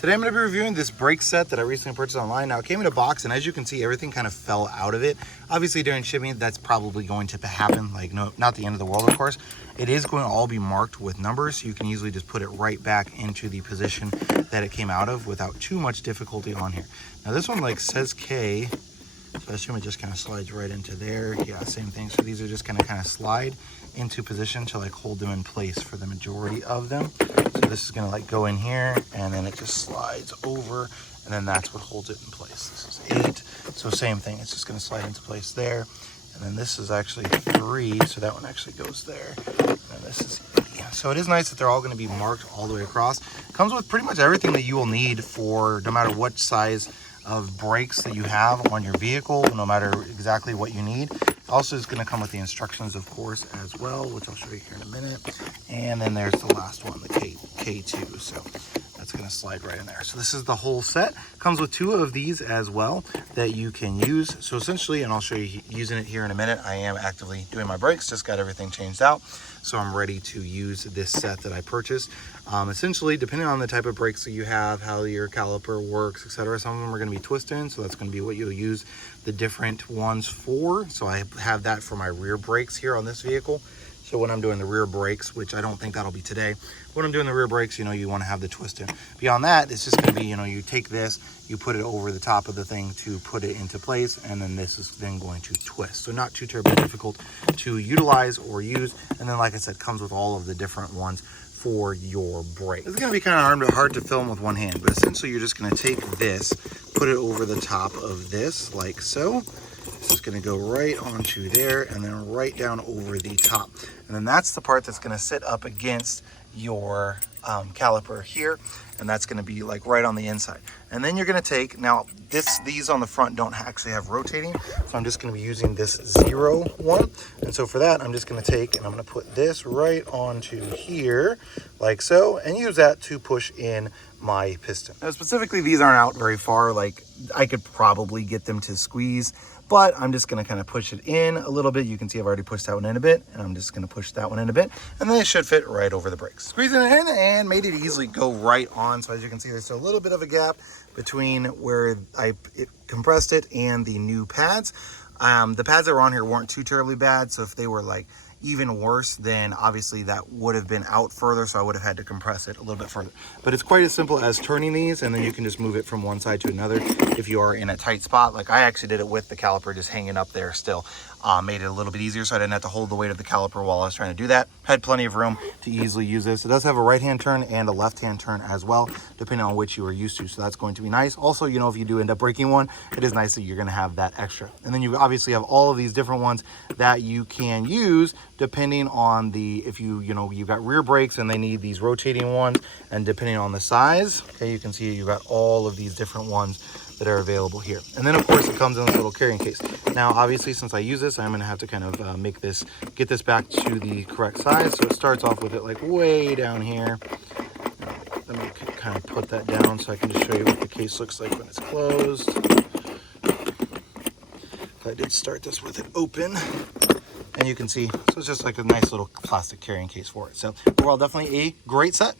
Today I'm going to be reviewing this brake set that I recently purchased online. Now it came in a box, and as you can see, everything kind of fell out of it. Obviously during shipping, that's probably going to happen. Like, no, not the end of the world, of course. It is going to all be marked with numbers, so you can easily just put it right back into the position that it came out of without too much difficulty on here. Now this one says K, so I assume it just kind of slides right into there. Yeah, same thing. So these are just going to kind of slide into position to hold them in place for the majority of them. So this is going to go in here, and then it just slides over, and then that's what holds it in place. This is 8, so same thing. It's just going to slide into place there, and then this is actually 3, so that one actually goes there, and then this is 8. So it is nice that they're all going to be marked all the way across. Comes with pretty much everything that you will need for no matter what size of brakes that you have on your vehicle, no matter exactly what you need. Also is going to come with the instructions, of course, as well, which I'll show you here in a minute. And then there's the last one, the K2. So that's going to slide right in there. So this is the whole set. Comes with 2 of these as well that you can use. So essentially, and I'll show you using it here in a minute, I am actively doing my brakes, just got everything changed out. So I'm ready to use this set that I purchased. Essentially, depending on the type of brakes that you have, how your caliper works, etc., some of them are going to be twisting, so that's going to be what you'll use the different ones for. So I have that for my rear brakes here on this vehicle. So when I'm doing the rear brakes, which I don't think that'll be today, when I'm doing the rear brakes, you want to have the twist in. Beyond that, it's just going to be, you take this, you put it over the top of the thing to put it into place, and then this is then going to twist. So not too terribly difficult to utilize or use. And then, like I said, comes with all of the different ones for your brake. It's going to be kind of hard to film with one hand, but essentially you're just going to take this, put it over the top of this like so. This is going to go right onto there, and then right down over the top. And then that's the part that's going to sit up against your caliper here, and that's going to be right on the inside. And then you're going to take, now these on the front don't actually have rotating, so I'm just going to be using this 0 one. And so for that, I'm just going to take and I'm going to put this right onto here like so, and use that to push in my piston. Now specifically, these aren't out very far. I could probably get them to squeeze, but I'm just going to kind of push it in a little bit. You can see I've already pushed that one in a bit, and I'm just going to push that one in a bit, and then it should fit right over the brakes. Squeezing it in and made it easily go right on. So as you can see, there's still a little bit of a gap between where I compressed it and the new pads. The pads that were on here weren't too terribly bad, so if they were even worse, then obviously that would have been out further, so I would have had to compress it a little bit further. But it's quite as simple as turning these, and then you can just move it from one side to another if you are in a tight spot. I actually did it with the caliper just hanging up there still. Made it a little bit easier, so I didn't have to hold the weight of the caliper while I was trying to do that. Had plenty of room to easily use this. It does have a right-hand turn and a left-hand turn as well, depending on which you are used to, so that's going to be nice. Also, if you do end up breaking one, it is nice that you're going to have that extra. And then you obviously have all of these different ones that you can use depending on if you've got rear brakes and they need these rotating ones, and depending on the size, okay, you can see you've got all of these different ones that are available here. And then of course it comes in this little carrying case. Now obviously, since I use this, I'm going to have to kind of get this back to the correct size. So it starts off with it way down here. Let me kind of put that down so I can just show you what the case looks like when it's closed. I did start this with it open, and you can see, so it's just a nice little plastic carrying case for it. So overall, definitely a great set.